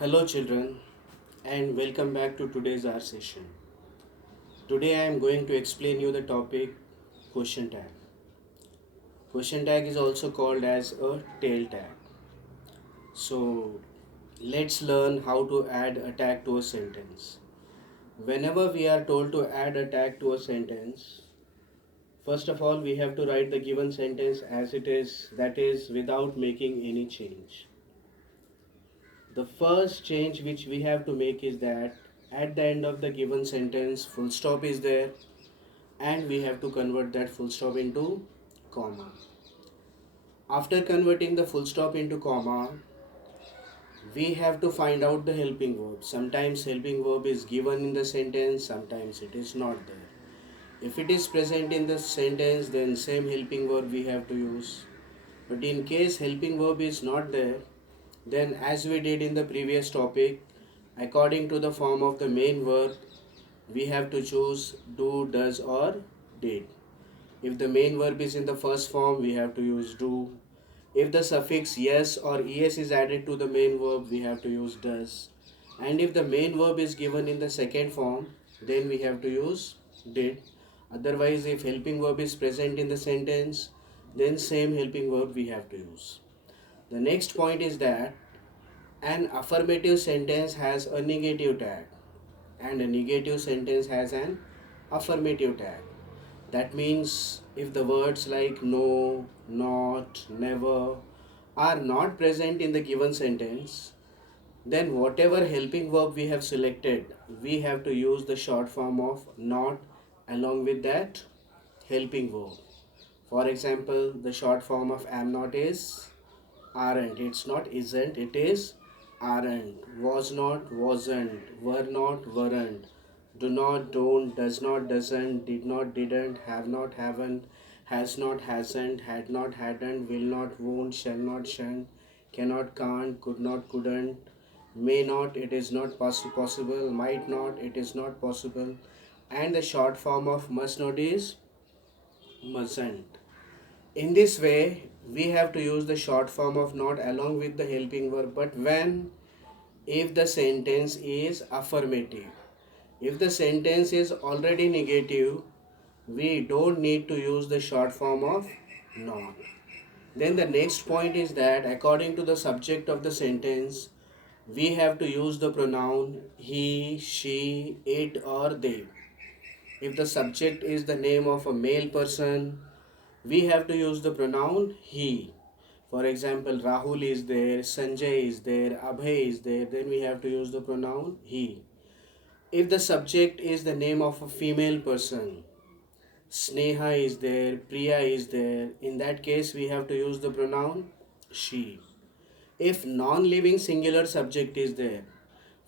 Hello, children, and welcome back to today's R session. Today, I am going to explain you the topic question tag. Question tag is also called as a tail tag. So, let's learn how to add a tag to a sentence. Whenever we are told to add a tag to a sentence, first of all, we have to write the given sentence as it is, that is, without making any change. The first change which we have to make is that at the end of the given sentence, full stop is there and we have to convert that full stop into comma. After converting the full stop into comma, we have to find out the helping verb. Sometimes helping verb is given in the sentence, sometimes it is not there. If it is present in the sentence, then same helping verb we have to use. But in case helping verb is not there, then as we did in the previous topic, according to the form of the main verb, we have to choose do, does or did. If the main verb is in the first form, we have to use do. If the suffix yes or es is added to the main verb, we have to use does. And if the main verb is given in the second form, then we have to use did. Otherwise, if helping verb is present in the sentence, then same helping verb we have to use. The next point is that an affirmative sentence has a negative tag and a negative sentence has an affirmative tag. That means if the words like no, not, never are not present in the given sentence, then whatever helping verb we have selected, we have to use the short form of not along with that helping verb. For example, the short form of am not is aren't. It's not isn't, it is aren't. Was not, wasn't. Were not, weren't. Do not, don't. Does not, doesn't. Did not, didn't. Have not, haven't. Has not, hasn't. Had not, hadn't. Will not, won't. Shall not, shan't. Cannot, can't. Could not, couldn't. May not, it is not possible. Might not, it is not possible. And the short form of must not is mustn't. In this way, we have to use the short form of not along with the helping verb, but when if the sentence is affirmative. If the sentence is already negative, we don't need to use the short form of not. Then the next point is that according to the subject of the sentence, we have to use the pronoun he, she, it, or they. If the subject is the name of a male person, we have to use the pronoun he. For example, Rahul is there, Sanjay is there, Abhay is there, then we have to use the pronoun he. If the subject is the name of a female person, Sneha is there, Priya is there, in that case we have to use the pronoun she. If non living singular subject is there,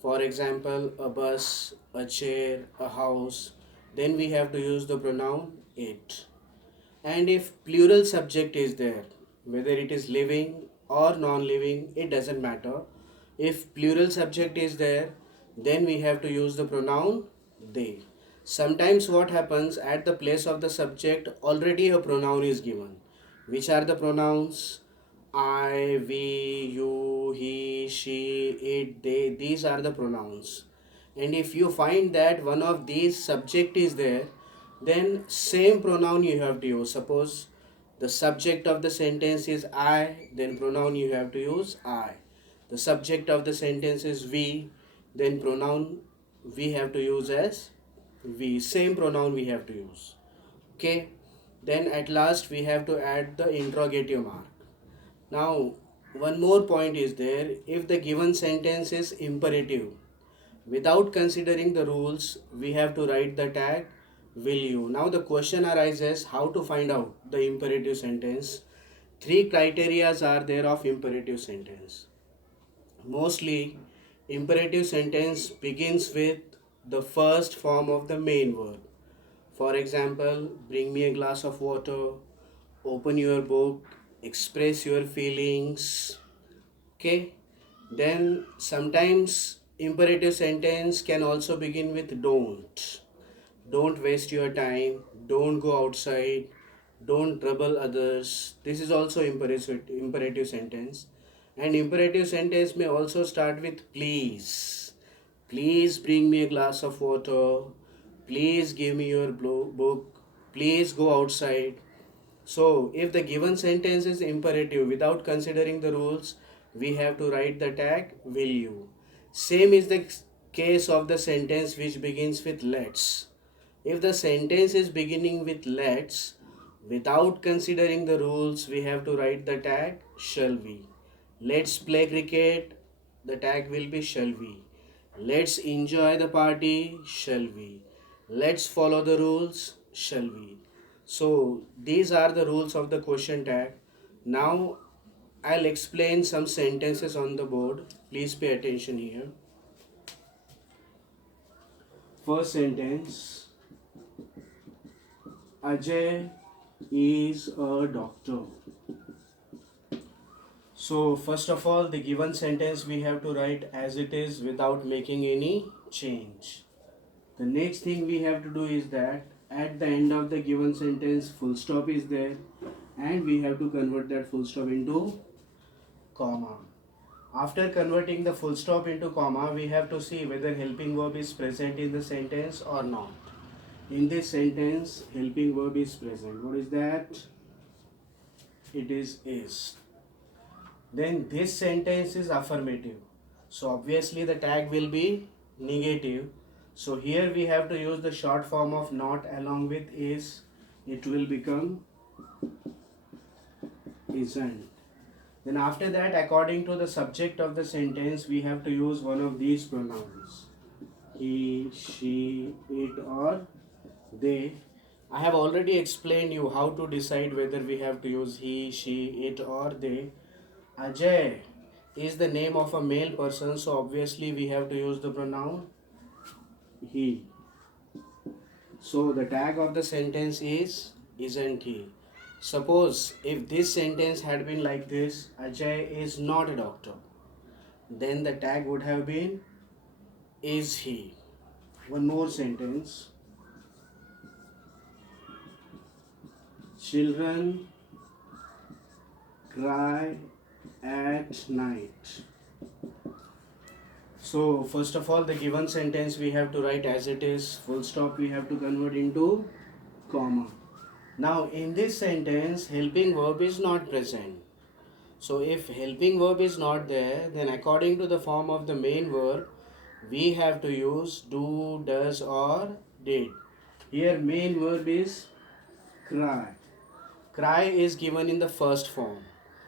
for example, a bus, a chair, a house, then we have to use the pronoun it. And if plural subject is there, whether it is living or non living, it doesn't matter. If plural subject is there, then we have to use the pronoun they. Sometimes what happens at the place of the subject, already a pronoun is given. Which are the pronouns? I, we, you, he, she, it, they. These are the pronouns. And if you find that one of these subject is there, then same pronoun you have to use. Suppose the subject of the sentence is I, then pronoun you have to use I. The subject of the sentence is we, then pronoun we have to use as we. Same pronoun we have to use. Okay. Then at last we have to add the interrogative mark. Now, one more point is there. If the given sentence is imperative, without considering the rules, we have to write the tag will you. Now the question arises how to find out the imperative sentence. Three criterias are there of imperative sentence. Mostly, imperative sentence begins with the first form of the main verb. For example, bring me a glass of water, open your book, express your feelings. Okay, then sometimes imperative sentence can also begin with don't. Don't waste your time, don't go outside, don't trouble others. This is also imperative sentence. And imperative sentence may also start with please. Please bring me a glass of water. Please give me your book. Please go outside. So, if the given sentence is imperative without considering the rules, we have to write the tag will you. Same is the case of the sentence which begins with let's. If the sentence is beginning with let's, without considering the rules, we have to write the tag shall we. Let's play cricket, the tag will be shall we. Let's enjoy the party, shall we. Let's follow the rules, shall we. So these are the rules of the question tag. Now I'll explain some sentences on the board. Please pay attention here. First sentence, Ajay is a doctor. So first of all, the given sentence we have to write as it is without making any change. The next thing we have to do is that at the end of the given sentence full stop is there, and we have to convert that full stop into comma. After converting the full stop into comma, we have to see whether helping verb is present in the sentence or not. In this sentence, helping verb is present. What is that? It is. Then this sentence is affirmative. So obviously the tag will be negative. So here we have to use the short form of not along with is. It will become isn't. Then after that, according to the subject of the sentence, we have to use one of these pronouns. He, she, it or they. I have already explained you how to decide whether we have to use he, she, it or they. Ajay is the name of a male person, so obviously we have to use the pronoun he. So the tag of the sentence is isn't he. Suppose if this sentence had been like this, Ajay is not a doctor, then the tag would have been is he. One more sentence. Children cry at night. So first of all, the given sentence we have to write as it is, full stop we have to convert into comma. Now in this sentence, helping verb is not present. So if helping verb is not there, then according to the form of the main verb, we have to use do, does or did. Here main verb is cry. Cry is given in the first form.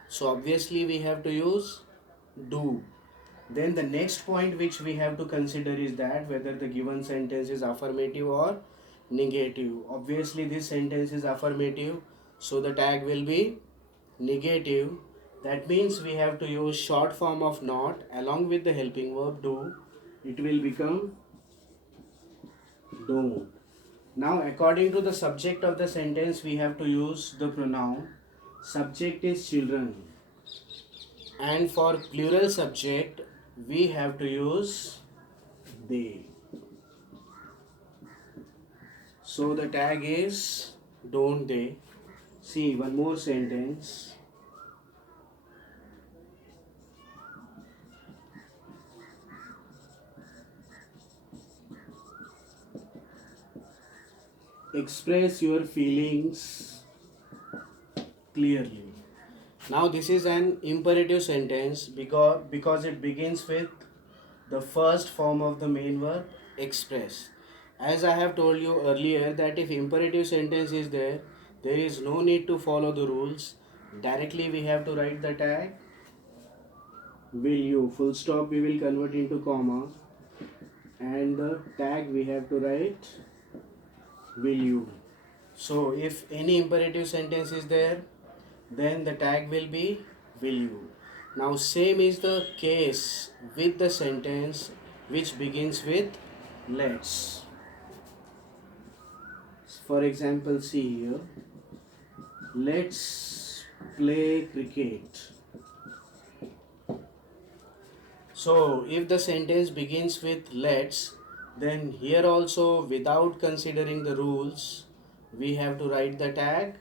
So obviously we have to use do. Then the next point which we have to consider is that whether the given sentence is affirmative or negative. Obviously this sentence is affirmative, so the tag will be negative. That means we have to use short form of not along with the helping verb do. It will become don't. Now according to the subject of the sentence, we have to use the pronoun. Subject is children, and for plural subject we have to use they. So the tag is don't they. See one more sentence. Express your feelings clearly. Now this is an imperative sentence because it begins with the first form of the main verb express. As I have told you earlier that if imperative sentence is there, there is no need to follow the rules. Directly we have to write the tag will you. Full stop we will convert into comma, and the tag we have to write will you. So if any imperative sentence is there, then the tag will be will you. Now same is the case with the sentence which begins with let's. For example, see here, let's play cricket. So if the sentence begins with let's, then here also without considering the rules, we have to write the tag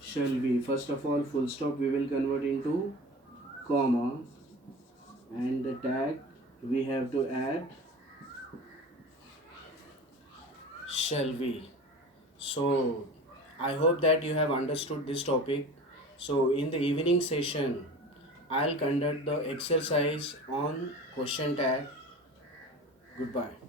shall be. First of all, full stop we will convert into comma, and the tag we have to add shall we. So I hope that you have understood this topic. So in the evening session I'll conduct the exercise on question tag. Goodbye.